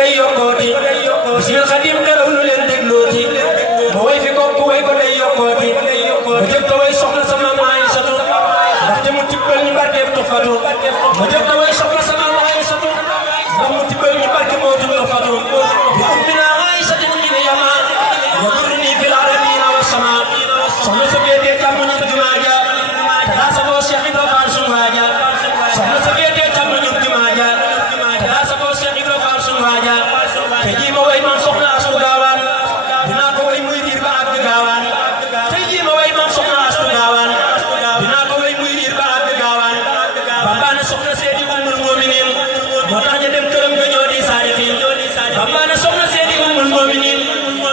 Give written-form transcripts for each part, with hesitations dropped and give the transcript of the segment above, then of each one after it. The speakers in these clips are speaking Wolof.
day yokkooti Bisil Xadim xeraw lu leen déglooti ma way fi ko way ko day yokkooti ma jóg te way soxna sama Aysatu ndaxte mu tibbal ñu barkeeb Tufatu ma jóg te way soxna sama Aysatu ndax mu tibbal ñu barke moo dul Tufatu bi ummina Aysatu ñu ne yama yadurni fil alamina wa sama soxna sa féetee càmmoñu jumaa ja daa sa boo Cheikh Ibra Fall sunu waaja soxna sa féetee càmmoñu jumaa ja daa sa boo Cheikh Ibra Fall sunu waaja te jii ma way man soxna Astu Gaawaan dinaa ko way muy diir ba àgg gaawaan te jii ma way man soxna Astu Gaawaan dinaa ko way muy diir ba àgg gaawaan bambaane soxna seedi ummul mu'minin moo tax ñu dem këram ga ñoo di saadiqin bambaane soxna seedi ummul mu'minin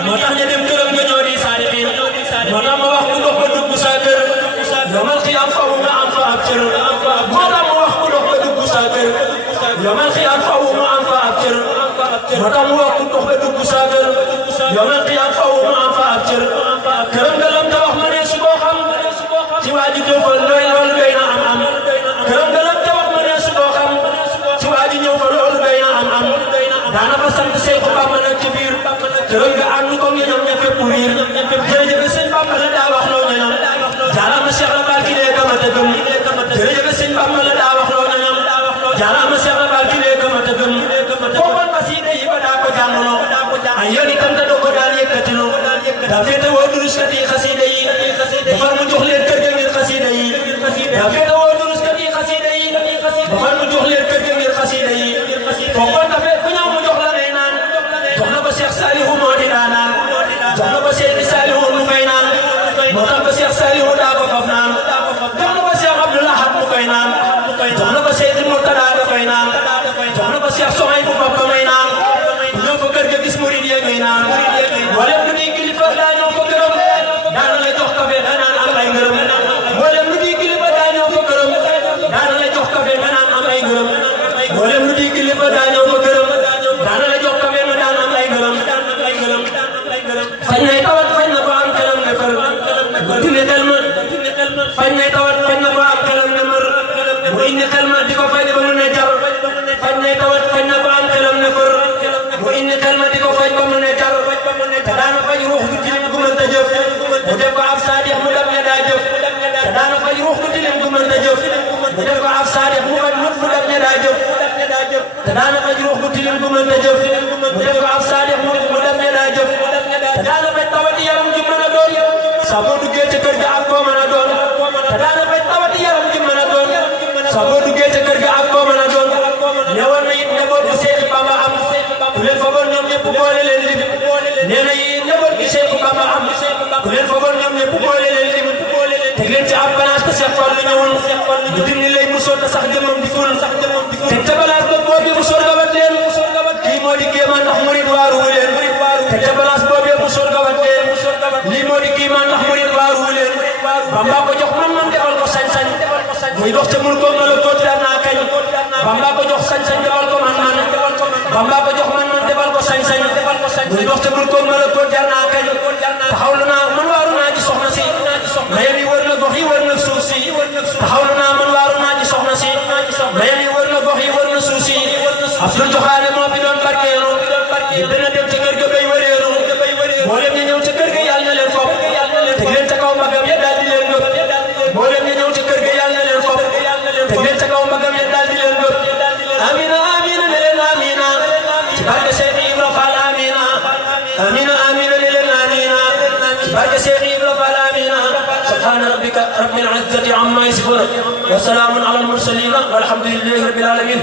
moo tax ñu dem këram ga ñoo di saadiqin moo tax ma wax ku dox ba dugg sa kër yomal xiyaam faw nga am fa ab cër moo tax ma wax ku dox ba dugg sa kër yomal xiyaam faw nga am fa ab cër moo tax mu wax ku dox ba dugg sa kër yomal xiyaam faw nga am fa ab cër këram nga lam ta wax ma ne su koo xam ci waa ji ñëw fa loolu doy na am këram nga lam ta wax ma ne su koo xam ci waa ji ñëw fa loolu doy na am daana fa sant Seexu Bamba nag ci biir këram nga ànd ko ñoom ña fépp riir jërëjëf sëñ Bamba la daa wax loo ñoom jaaraama Cheikh la Fall ki lee kamata gëm jërëjëf sëñ Bamba la daa wax loo ñoom jaaraama Cheikh la Fall ki lee kamata gëm foofoon xasida yi ba daa ko jàngaloo ay yoon itam te doo ko daan yëkkatiloo daa féete woo duruskat yi xasida yi ba far mu jox leen kër ga ngir xasida yi daa féete woo duruskat yi xasida yi ba far mu jox leen kër ga ngir xasida yi foofoon na fekk ku ñëw mu jox la ngay naan jox na ko Cheikh Salihu moo di naan jox na ko Cheikh Salihu mu koy naan moo tax ko Cheikh Salihu daa ko faf naan jox na ko Cheikh Abdoul Ahad mu koy naan jox na ko Cheikh Murtada da koy naan jox na ko Cheikh Soxay bu faf ba may naan ñoo fa kër ga gis murid yi ngay naan mboolem lu di kilifa daa ñoo fa gërëm daan la jox kafe nga naan am ay ngërëm mboolem lu di kilifa daa ñoo fa gërëm daan la jox kafe nga naan am ay ngërëm mboolem lu di kilifa daa ñoo fa gërëm daan la jox kafe nga naan am ay ngërëm fañ nay tawat fañ na ko am xelam ne fër dine xel ma fañ nay tawat fañ na ko am xelam ne mër mu indi xel ma di ko fay ba mu ne jar fañ nay tawat fañ na ko am xelam ne fër mu indi xel ma di ko fay ba mu ne jar te daana faj ruux gu tilim gu mënta jëf mu def ko ab saadix mu def ne daa jëf te daana faj ruux gu tilim gu mënta jëf mu def ko ab saadix mu faj mut mu def ne daa jëf te daana faj ruux gu tilim gu mënta jëf mu def ko ab saadix mu def ne daa jëf te daana faj tawati yaram ju mën a doon saa boo duggee ca kër ga ak koo mën a doon te daana faj tawati yaram ju mën a doon saa boo duggee ca kër ga ak koo mën a doon newoon na it njaboot bu Seex Bamba am ku leen fagoon ñoom ñëpp boole leen lim nee na it njaboot bi Seex Bamba am ku leen fagoon ñoom ñëpp boole leen lim teg leen ci ab balance te Seex Fallu ñëwul bu dindi lay musoon te sax jëmam dikul teg ca balance ba boobu mu soor gawat leen kii moo di kéemaan ndax murid waaru leen teg ca balance boobu mu soor gawat leen lii moo di kéemaan ndax murid waaru leen Bamba ko jox man defal ko sañ-sañ muy dox ca mul ko mala koot dar naa kañ Bamba ko jox sañ-sañ defal ko man Bamba ko jox man defal ko sañ-sañ muy dox ca mul ko mala koot dar naa kañ taxawlu naa man waaru naa ci soxna si mayam yi wër na gox yi wër na suuf si taxawlu naa man waaru naa ci soxna si mayam yi wër na gox yi wër na suuf si Abdul Joxaane moo fi doon barkeelu yi dana dem ca kër ga bay wëreelu mboolem ñi ñëw ca kër ga yàlla na leen fopp teg leen ca kaw mbagam ya daal di leen gëp mboolem ñi ñëw ca kër ga yàlla na leen fopp teg leen ca kaw mbagam ya daal di leen gëp amina amina ne leen amina ci barke Cheikh Ibra Fall amina amina amina ne leen amina ci barke Cheikh Ibra Fall amina subhana rabbika rabbil izzati amma yasifun wa salamun ala al mursalin walhamdulillahi rabbil alamin